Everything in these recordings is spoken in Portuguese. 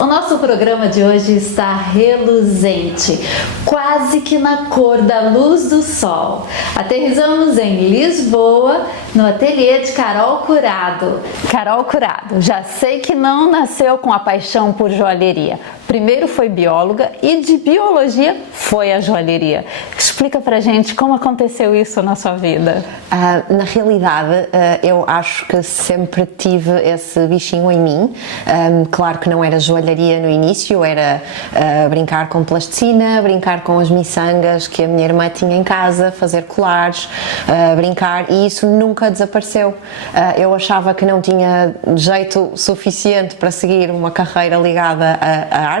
O nosso programa de hoje está reluzente, quase que na cor da luz do sol. Aterrissamos em Lisboa, no ateliê de Carol Curado. Carol Curado, já sei que não nasceu com a paixão por joalheria. Primeiro foi bióloga e de biologia foi a joalheria. Explica pra gente como aconteceu isso na sua vida. Na realidade, eu acho que sempre tive esse bichinho em mim. Claro que não era joalharia no início, era brincar com plasticina, brincar com as miçangas que a minha irmã tinha em casa, fazer colares, brincar, e isso nunca desapareceu. Eu achava que não tinha jeito suficiente para seguir uma carreira ligada a artes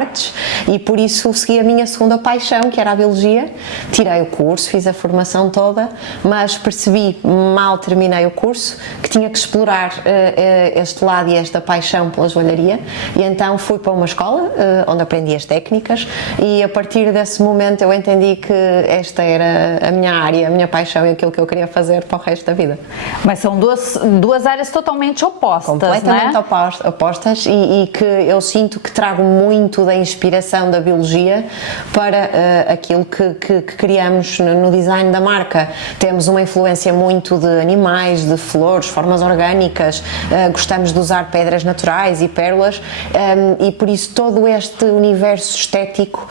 e por isso segui a minha segunda paixão, que era a biologia. Tirei o curso, fiz a formação toda, mas percebi, mal terminei o curso, que tinha que explorar este lado e esta paixão pela joalharia, e então fui para uma escola onde aprendi as técnicas, e a partir desse momento eu entendi que esta era a minha área, a minha paixão e aquilo que eu queria fazer para o resto da vida. Mas são duas áreas totalmente opostas, completamente, né? opostas, e que eu sinto que trago muito da inspiração da biologia para aquilo que criamos no design da marca. Temos uma influência muito de animais, de flores, formas orgânicas, gostamos de usar pedras naturais e pérolas, e por isso todo este universo estético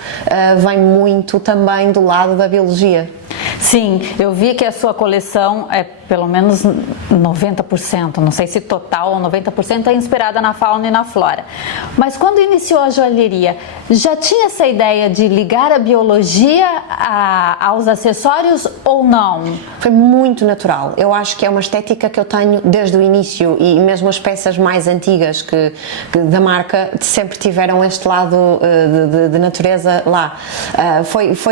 vem muito também do lado da biologia. Sim, eu vi que a sua coleção é pelo menos 90%, não sei se total ou 90% é inspirada na fauna e na flora. Mas quando iniciou a joalheria, já tinha essa ideia de ligar a biologia aos acessórios ou não? Foi muito natural. Eu acho que é uma estética que eu tenho desde o início, e mesmo as peças mais antigas que da marca sempre tiveram este lado de natureza lá.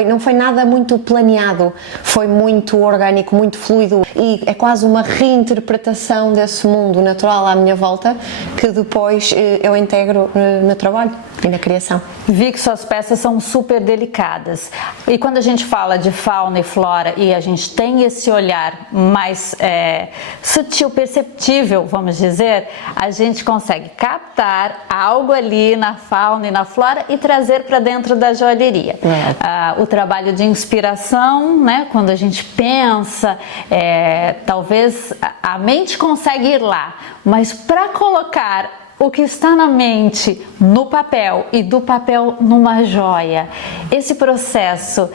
Não foi nada muito planeado, foi muito orgânico, muito fluido, e é quase uma reinterpretação desse mundo natural à minha volta que depois eu integro no trabalho e na criação. Vi que suas peças são super delicadas, e quando a gente fala de fauna e flora e a gente tem esse olhar mais sutil, perceptível, vamos dizer, a gente consegue captar algo ali na fauna e na flora e trazer para dentro da joalheria. O trabalho de inspiração, né, quando a gente pensa, talvez a mente consegue ir lá, mas para colocar o que está na mente no papel e do papel numa joia, esse processo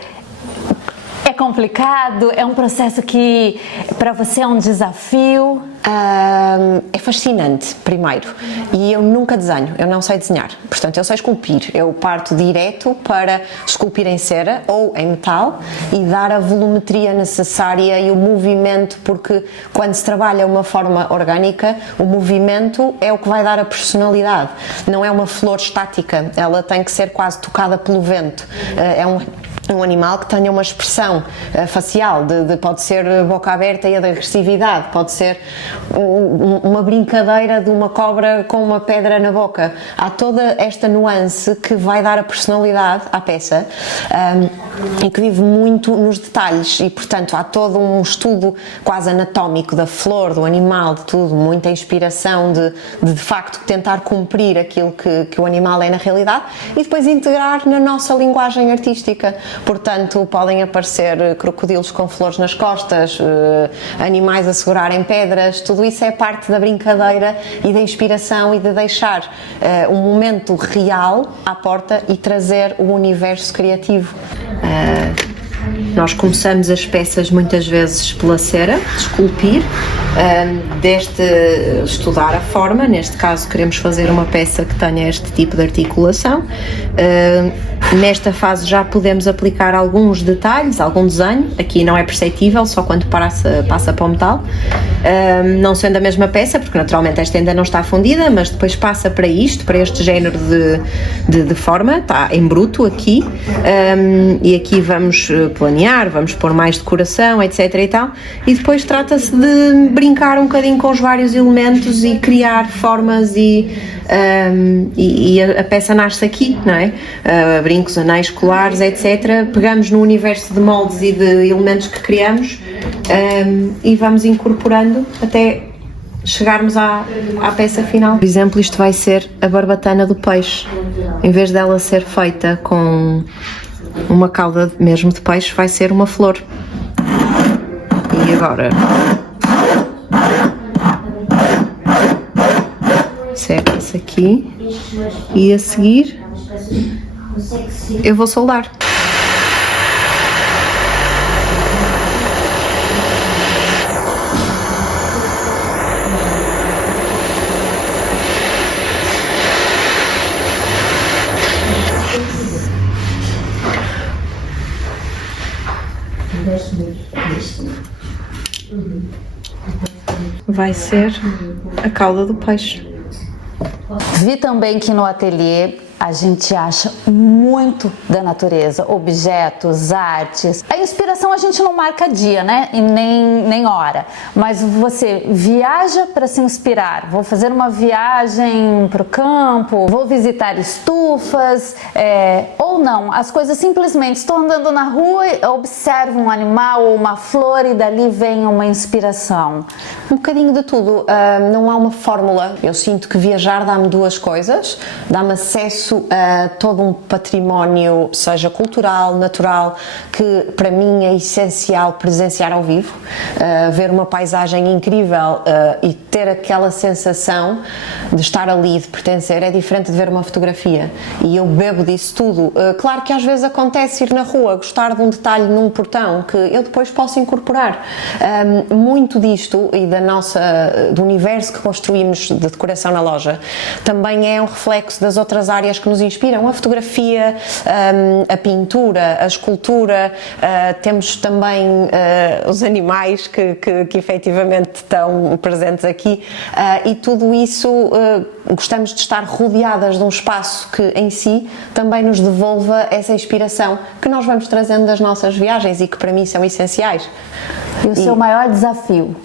é complicado? É um processo que para você é um desafio? É fascinante, primeiro, e eu nunca desenho, eu não sei desenhar, portanto eu sei esculpir, eu parto direto para esculpir em cera ou em metal e dar a volumetria necessária e o movimento, porque quando se trabalha uma forma orgânica, o movimento é o que vai dar a personalidade, não é uma flor estática, ela tem que ser quase tocada pelo vento, é um animal que tenha uma expressão facial, pode ser boca aberta e a de agressividade, pode ser uma brincadeira de uma cobra com uma pedra na boca. Há toda esta nuance que vai dar a personalidade à peça, e que vive muito nos detalhes, e portanto há todo um estudo quase anatómico da flor, do animal, de tudo, muita inspiração de facto tentar cumprir aquilo que o animal é na realidade e depois integrar na nossa linguagem artística. Portanto, podem aparecer crocodilos com flores nas costas, animais a segurarem pedras, tudo isso é parte da brincadeira e da inspiração e de deixar um momento real à porta e trazer o universo criativo. Nós começamos as peças muitas vezes pela cera, esculpir, deste estudar a forma, neste caso queremos fazer uma peça que tenha este tipo de articulação. Nesta fase já podemos aplicar alguns detalhes, algum desenho, aqui não é perceptível, só quando passa para o metal, não sendo a mesma peça, porque naturalmente esta ainda não está fundida, mas depois passa para isto, para este género de forma, está em bruto aqui, e aqui vamos planear, vamos pôr mais decoração, etc e tal, e depois trata-se de brincar um bocadinho com os vários elementos e criar formas e a peça nasce aqui, não é? Brincos, anéis, colares, etc. Pegamos no universo de moldes e de elementos que criamos, e vamos incorporando até chegarmos à peça final. Por exemplo, isto vai ser a barbatana do peixe. Em vez dela ser feita com uma cauda mesmo de peixe, vai ser uma flor. E agora seca-se aqui e a seguir eu vou soldar. Vai ser a cauda do peixe. Vi também que no ateliê a gente acha muito da natureza, objetos, artes. A inspiração a gente não marca dia, né? E nem hora. Mas você viaja para se inspirar. Vou fazer uma viagem para o campo, vou visitar estufas, ou não. As coisas simplesmente, estou andando na rua, observo um animal ou uma flor e dali vem uma inspiração. Um bocadinho de tudo. Não há uma fórmula. Eu sinto que viajar dá-me duas coisas. Dá-me acesso a todo um património, seja cultural, natural, que para mim é essencial presenciar ao vivo, ver uma paisagem incrível e ter aquela sensação de estar ali, de pertencer, é diferente de ver uma fotografia, e eu bebo disso tudo. Claro que às vezes acontece ir na rua, gostar de um detalhe num portão que eu depois posso incorporar. Muito disto e do universo que construímos de decoração na loja também é um reflexo das outras áreas que nos inspiram, a fotografia, a pintura, a escultura, temos também os animais que efetivamente estão presentes aqui, e tudo isso gostamos de estar rodeadas de um espaço que em si também nos devolva essa inspiração que nós vamos trazendo das nossas viagens e que para mim são essenciais. E o seu maior desafio?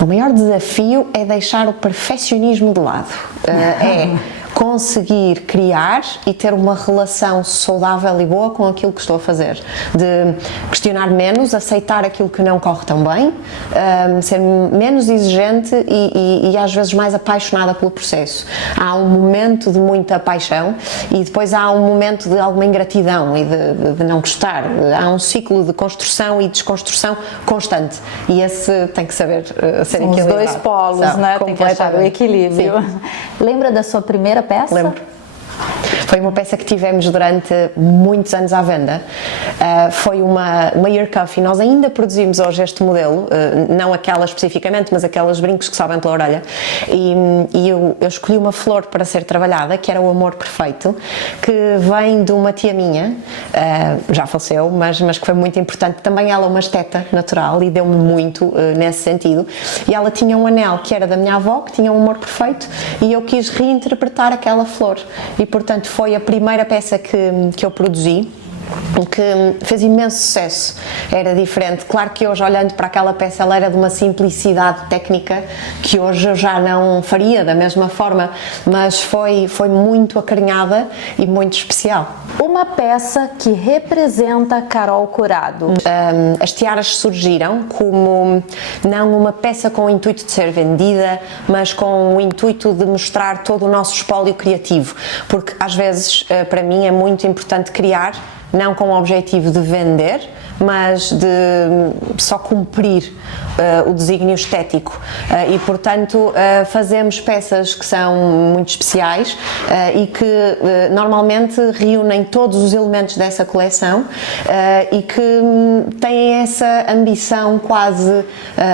O maior desafio é deixar o perfeccionismo de lado. É conseguir criar e ter uma relação saudável e boa com aquilo que estou a fazer, de questionar menos, aceitar aquilo que não corre tão bem, ser menos exigente e às vezes mais apaixonada pelo processo. Há um momento de muita paixão e depois há um momento de alguma ingratidão e de não gostar. Há um ciclo de construção e desconstrução constante e esse tem que saber ser equilibrado. Os dois polos, né? Tem que achar o equilíbrio. Sim. Lembra da sua primeira peça? Lembro. Foi uma peça que tivemos durante muitos anos à venda. Foi uma earcuff e nós ainda produzimos hoje este modelo, não aquela especificamente, mas aquelas brincos que sobem pela orelha. E eu escolhi uma flor para ser trabalhada, que era o amor perfeito, que vem de uma tia minha, já faleceu, mas que foi muito importante. Também ela é uma esteta natural e deu-me muito nesse sentido. E ela tinha um anel que era da minha avó, que tinha um amor perfeito, e eu quis reinterpretar aquela flor. E, portanto, foi a primeira peça que eu produzi, que fez imenso sucesso. Era diferente. Claro que hoje, olhando para aquela peça, ela era de uma simplicidade técnica que hoje eu já não faria da mesma forma, mas foi muito acarinhada e muito especial. Uma peça que representa Carol Curado. As tiaras surgiram como não uma peça com o intuito de ser vendida, mas com o intuito de mostrar todo o nosso espólio criativo, porque às vezes para mim é muito importante criar, não com o objetivo de vender, mas de só cumprir o desígnio estético e, portanto, fazemos peças que são muito especiais e que normalmente reúnem todos os elementos dessa coleção e que têm essa ambição quase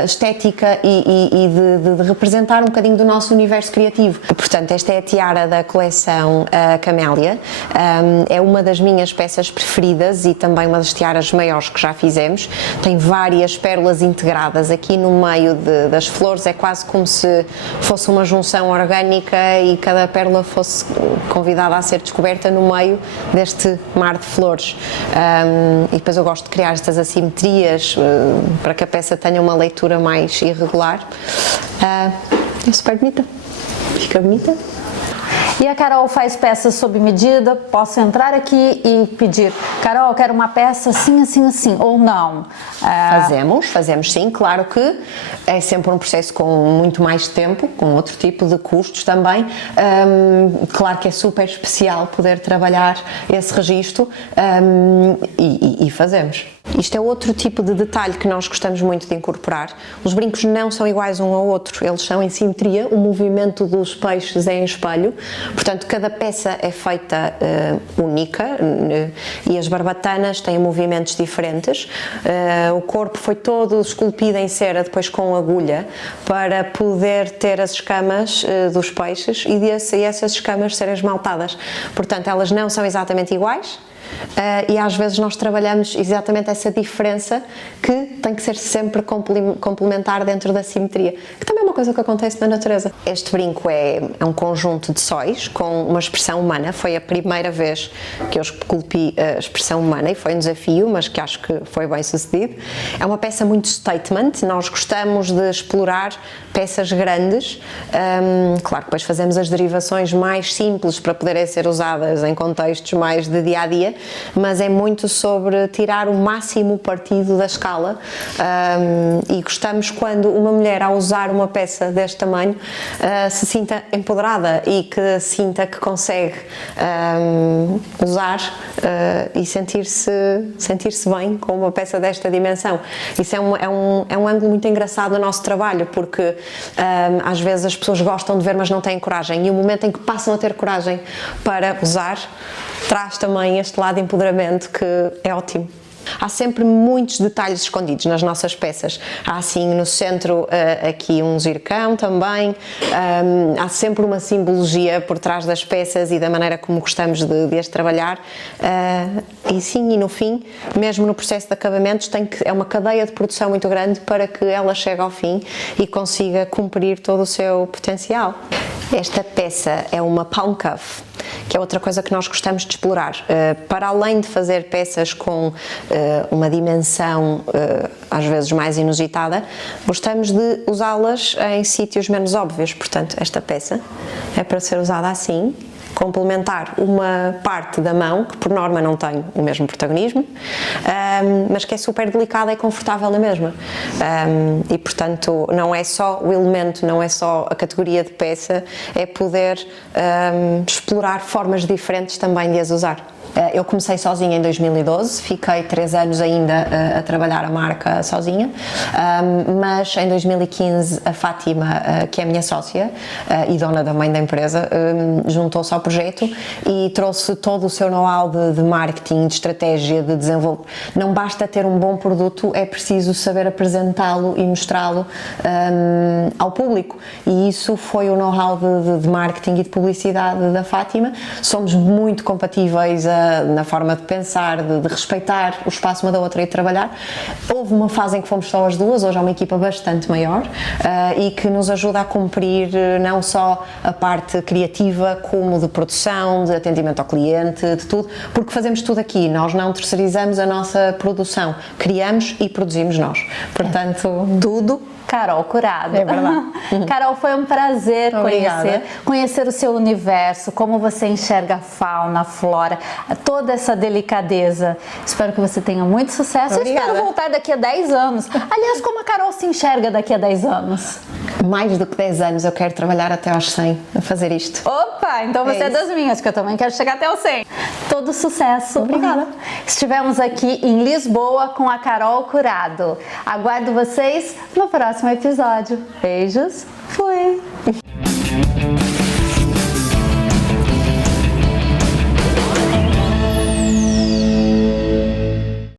estética e de representar um bocadinho do nosso universo criativo. Portanto, esta é a tiara da coleção Camélia, é uma das minhas peças preferidas e também uma das tiaras maiores que já fizemos. Tem várias pérolas integradas aqui no meio das flores, é quase como se fosse uma junção orgânica e cada pérola fosse convidada a ser descoberta no meio deste mar de flores. E depois eu gosto de criar estas assimetrias para que a peça tenha uma leitura mais irregular. É super bonita, fica bonita. E a Carol faz peças sob medida? Posso entrar aqui e pedir, Carol, eu quero uma peça assim, assim, assim, ou não? Fazemos sim, claro que é sempre um processo com muito mais tempo, com outro tipo de custos também. Claro que é super especial poder trabalhar esse registro e fazemos. Isto é outro tipo de detalhe que nós gostamos muito de incorporar. Os brincos não são iguais um ao outro, eles são em simetria, o movimento dos peixes é em espelho, portanto cada peça é feita única e as barbatanas têm movimentos diferentes. O corpo foi todo esculpido em cera, depois com agulha, para poder ter as escamas dos peixes e essas escamas serem esmaltadas. Portanto, elas não são exatamente iguais. E às vezes nós trabalhamos exatamente essa diferença que tem que ser sempre complementar dentro da simetria, que também é uma coisa que acontece na natureza. Este brinco é um conjunto de sóis com uma expressão humana. Foi a primeira vez que eu esculpi a expressão humana e foi um desafio, mas que acho que foi bem sucedido. É uma peça muito statement, nós gostamos de explorar peças grandes. Claro que depois fazemos as derivações mais simples para poderem ser usadas em contextos mais de dia a dia, mas é muito sobre tirar o máximo partido da escala, e gostamos quando uma mulher, ao usar uma peça deste tamanho, se sinta empoderada e que sinta que consegue usar e sentir-se bem com uma peça desta dimensão. Isso é um ângulo muito engraçado no nosso trabalho, porque às vezes as pessoas gostam de ver, mas não têm coragem, e o momento em que passam a ter coragem para usar traz também este lado de empoderamento que é ótimo. Há sempre muitos detalhes escondidos nas nossas peças. Há assim no centro aqui um zircão também, há sempre uma simbologia por trás das peças e da maneira como gostamos de as trabalhar, e sim, e no fim, mesmo no processo de acabamentos, é uma cadeia de produção muito grande para que ela chegue ao fim e consiga cumprir todo o seu potencial. Esta peça é uma palm cuff, que é outra coisa que nós gostamos de explorar. Para além de fazer peças com uma dimensão às vezes mais inusitada, gostamos de usá-las em sítios menos óbvios. Portanto, esta peça é para ser usada assim, complementar uma parte da mão que por norma não tem o mesmo protagonismo, mas que é super delicada e confortável na mesma, e portanto não é só o elemento, não é só a categoria de peça, é poder explorar formas diferentes também de as usar. Eu comecei sozinha em 2012, fiquei 3 anos ainda a trabalhar a marca sozinha, mas em 2015 a Fátima, que é a minha sócia e dona da mãe da empresa, juntou-se ao projeto e trouxe todo o seu know-how de marketing, de estratégia, de desenvolvimento. Não basta ter um bom produto, é preciso saber apresentá-lo e mostrá-lo ao público, e isso foi o know-how de marketing e de publicidade da Fátima. Somos muito compatíveis na forma de pensar, de respeitar o espaço uma da outra e de trabalhar. Houve uma fase em que fomos só as duas, hoje é uma equipa bastante maior, e que nos ajuda a cumprir não só a parte criativa, como de produção, de atendimento ao cliente, de tudo, porque fazemos tudo aqui, nós não terceirizamos a nossa produção, criamos e produzimos nós, portanto, tudo Carol Curado. É verdade. Carol, foi um prazer Obrigada. conhecer o seu universo, como você enxerga a fauna, a flora, toda essa delicadeza. Espero que você tenha muito sucesso. Obrigada. Eu espero voltar daqui a 10 anos. Aliás, como a Carol se enxerga daqui a 10 anos? Mais do que 10 anos, eu quero trabalhar até aos 100 a fazer isto. Opa, então você é das minhas, que eu também quero chegar até aos 100. Todo sucesso. Obrigada. Estivemos aqui em Lisboa com a Carol Curado. Aguardo vocês no próximo episódio. Beijos, fui!